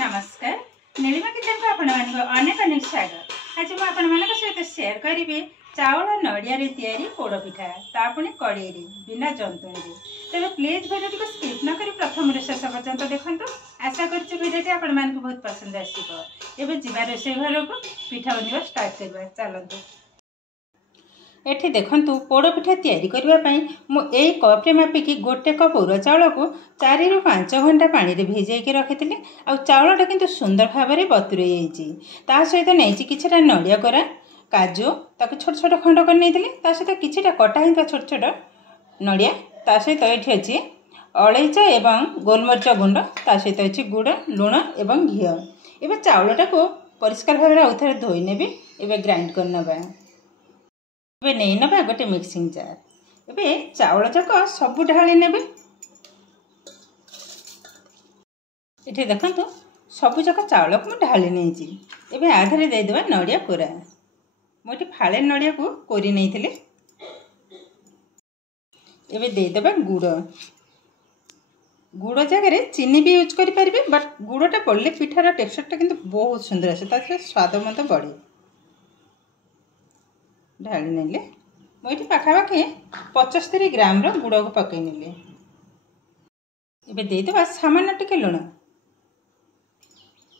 नमस्कार नीलिमा किचन को आपण अनेक अनेक स्वागत। आज मुझे सहित शेयर करी चाउल नड़िया तैयारी पोड़ पिठा तापुणी कड़े बिना जंतुणी। तेज प्लीज भिडियो को स्किप न करी प्रथम शेष पर्यंत देखु। आशा करिए आपण मानक बहुत पसंद आसो। एवं जीवा रोषे घर को पिठा बनवा स्टार्ट करवा चलतु। एठी देखंतु पोड़ पिठा तैयारी करने मुझे कप्रे मापिकी गोटे कप उर चाउल को 4 ରୁ 5 घंटा पानी रे भिजेकी रखी। आ चाउलटा किंतु सुंदर भाव में बतुरे ता सहित नहीं किछटा नड़िया कोरा काजू ताको छोट छोट खंड कर नहीं सहित किछटा कटा हिंका छोट छोट नड़िया ता सहित ये अच्छी अलैच एवं गोलमरीच गुंड ता सहित अच्छी गुड़ लुण एवं घी। एवं चाउलटा को परिष्कार भाव में आउ थे धोई नेबी एवं ग्राइंड करनबा। एबे नहीं नबा गोटे मिक्सिंग जार। एबे चाउल जाक सब ढाली नेबे। इथे देखंतु सब जाक चाउल को ढाली नहीं। एबे आधारे दे देबा नड़िया कोरा। मोटी फाळे नड़िया को कोरी नहीं थिले। एबे दे देबा गुड़। गुड़ जगह चीनी भी यूज करि परिबे बट गुड़टा पड़ले पिठार टेक्सचरटा किंतु बहुत सुंदर आसे ता स्वाद मत बढ़े। ढाली नेले मुझे पाखापाखि 75 ग्राम गुड़ को पकई नेले। एबे दे देबा सामान्य टिके लुण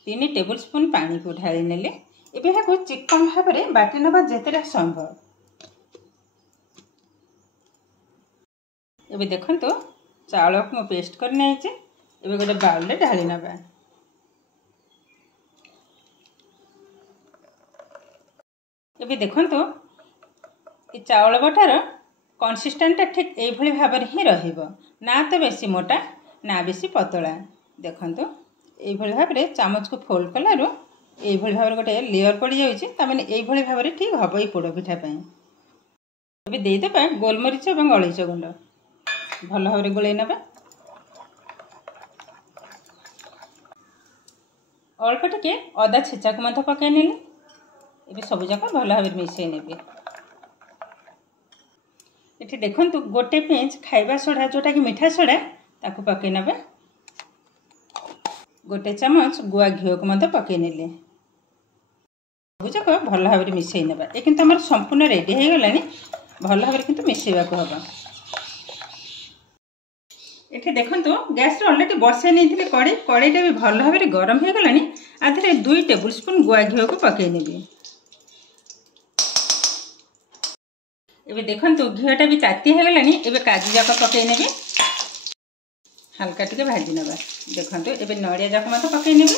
3 टेबल स्पून पानी को ढाली नेले। एबे हाको चिकन भाव में बाटी नबा जेतेटा संभव। एबे देखंतो चाउल को पेस्ट कर नेचे। एबे गोटे बाउल रे ढाली नबा। एबे देखंतो चाउल बटार कंसिस्टेंट ठीक यही भाव ही रहिबो ना तो बेसी मोटा ना बेसी पतला। देखंतु यही भाव में चामच को फोल्ड कलारू यही भाव गोटे लेयर पड़ जाए माने यही भाव में ठीक हम ये पोड़ पिठा। अभी देदेबा गोलमरीच और अलैच गुंड भल भाव में गोल नबा। अल्प टिके अदा छेचा को मत पकई नेले। ये सब जाक भल भाव में मिसई नेबे। ये देखंतु गोटे पिंच खाइबा सोडा जोटा कि मीठा सोडा ताकू पकई नबा। गोटे चामच गुआ घी को मत पकई नेले। सबजाक भल भाव में मिसई नबा। ये किंतु हमर संपूर्ण रेडी हो गलानी भल भाव में किंतु मिसईबा को हबा। ये देखंतु गैस रे ऑलरेडी बसई नहीं कड़े कड़ेटा भी भल भाव में गरम हो गलानी। आधे 2 टेबल स्पून गुआ घी को पकई नेबे। एबे देखंतु घीटा भी ताती हो गलानी। एबे काजू जाक पकई नेबे हल्का टिके भाजी नबा। देखंतु एबे नड़िया जाक मत पकई नेबे।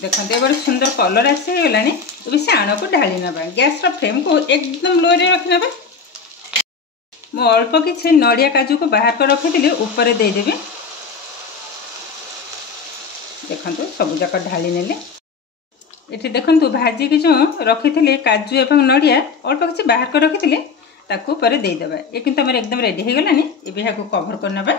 देखंतु ए बड़ सुंदर कलर आसी गलानी। एबे से आण को ढाली नबा। गैस रा फ्लेम को एकदम लो रे रखि नबा। मो अल्प किछि नड़िया काजू को बाहर कर रखिथिले ऊपर दे देबे। देखंतु सब जाक ढाली नेले। ये देखंतु भाजी की जो रखी थे काजू एवं नड़िया अल्प किसी बाहर कर रखी थे ताकू पर दे देबा। ये किंतु हमर एकदम रेडी हो गलानी। एबे हाको कवर कर नबा।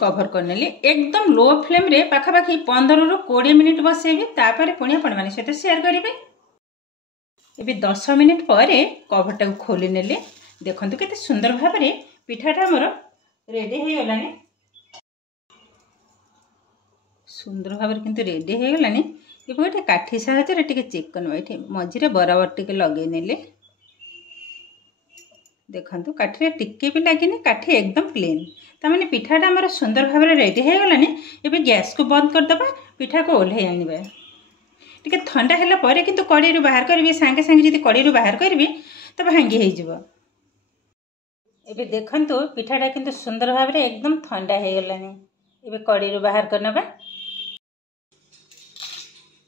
कवर कर नेली एकदम लो फ्लेम रे पाखापाखि 15 ରୁ 20 मिनिट बसेबी। तापर पुणी आपण माने सहित शेयर करिवे। एबे 10 मिनिट पर कवरटा को खोली नेले। देखंतु केते सुंदर भाव में पिठाटा हमर रेडी हो गलानी। सुंदर भाव में किंतु रेडी हो गलानी। ये गोटे काठी साहाय्य टिके चेक करना। ये मझे बराबर टिके लगे नेले। देखंतु काठी रे टिके भी लगे काठी एकदम प्लेन तामाने पिठाटा हमर सुंदर भाव में रेडी हो गलानी। एबे गैस को बंद कर दबा। पिठा को ओल्हे आनिबा। टिके ठंडा हैला परे किंतु कड़ी रू बाहर करबी। सांगे सांगे जदी कड़ी रू बाहर करबी त भांगी हे जिवो। एबे देखंतु पिठाटा किंतु सुंदर भाव में एकदम ठंडा हो गलानी। एबे कड़ी रू बाहर करनबा।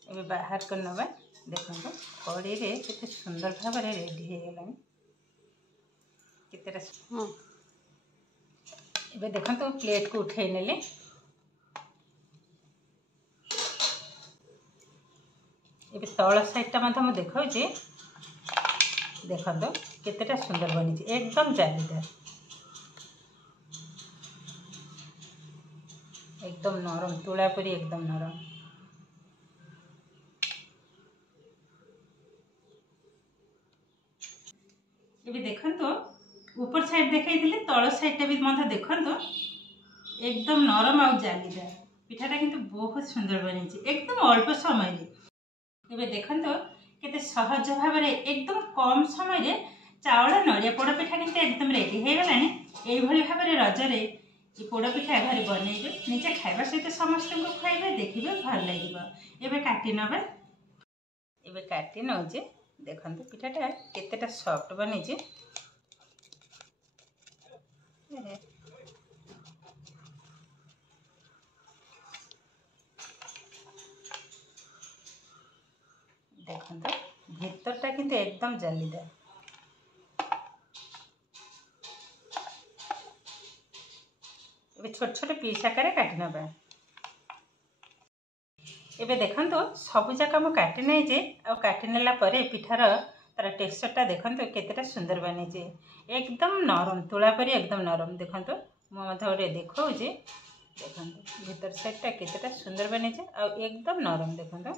एबे बाहर करनबा। देखंतु कड़ी रे किते सुंदर भाव में रेडी हो गलानी। कितेरा एबे देखंतु प्लेट को उठै नेले। एबे तळ साइडटा मत हम देखाउची। देखंतु कितेटा सुंदर बनी एकदम जालीदार एकदम नरम तुला परी एकदम नरम। ये देखो ऊपर साइड देखी तल साइड भी मतलब देखो एकदम नरम आउ जालीदार पिठाटा किंतु बहुत सुंदर बनी एकदम अल्प समय ये देखो केते सहज भाव एकदम कम समय चावल नड़िया पोड़पिठा किंतु एकदम रेडी हो गलानी। यही भाव में रजरे पोड़पिठा घर बनइबे निजे खाइबा सहित समस्त को खुआइबे देखिबे भल लगे। एबे काटी नबे एबे काटी नौजे देखंतु पिठाटा केतेटा सॉफ्ट बनी देखंतु भीतरटा किंतु एकदम जालीदार। ये छोट छोट पीस आकार काटी नबा। एबे देखंतु सबु जाक मु काटी नै जे आ काटी नेला परे पिठार तार टेक्सचरटा देखंतु केतेटा सुंदर बनी एकदम नरम तुला परी एकदम नरम देखंतु मु मधे गोटे देखौ जे देखंतु भीतर साइडटा केतेटा सुंदर बनी आ एकदम नरम देखंतु।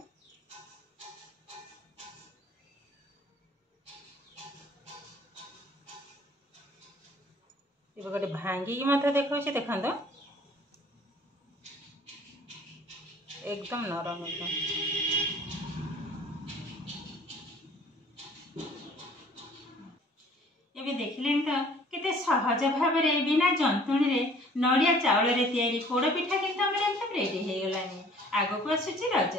ये गोटे भांगी मधे देखौ देखंतु एकदम नरम एकदम। ये देखिले तो केते सहज भाव में बिना जंतुणी रे नड़िया चावल रे तैयारी पोड़पिठा किंतु हमर एकदम रेडी हो गलानी। आगो को आसुची रज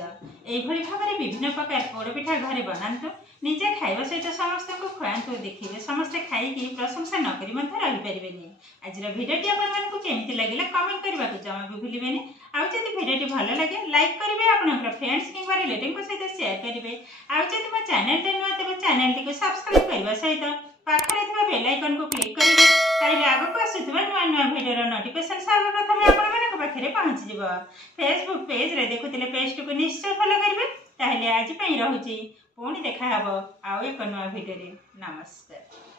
एभली भाव में विभिन्न प्रकार पोड़पिठा घरे बनातु निजे खाइबा सहित समस्त को खुआतु देखिए समस्ते खाई प्रशंसा न करी मध्य रही पारिबेनी। आज भिडियोटी आपको केमती लगे कमेंट करने को जमा भी भूलिबेनी। आउ जदि भिडियोटी भल लगे लाइक करेंगे आपनकर फ्रेंड्स किंबा रिलेटिव सहित शेयर करेंगे। आउ जदि मो चैनल टे नुआ तेज चैनल टी सब्सक्राइब करने सहित पाखरे थिबा बेल आइकन को क्लिक करेंगे ताइले आगो को आसुथिबा नुआ नुआ भिडियोर नोटिफिकेशन सर्वप्रथम आपनकर पाखरे पहुंच जिवो। फेसबुक पेज रे देखुतिले पेज को निश्चय फॉलो करेंगे। ताहले आज पई रहूची पुणी देखा हबो आउ एक नुआ भिडियो रे। नमस्कार।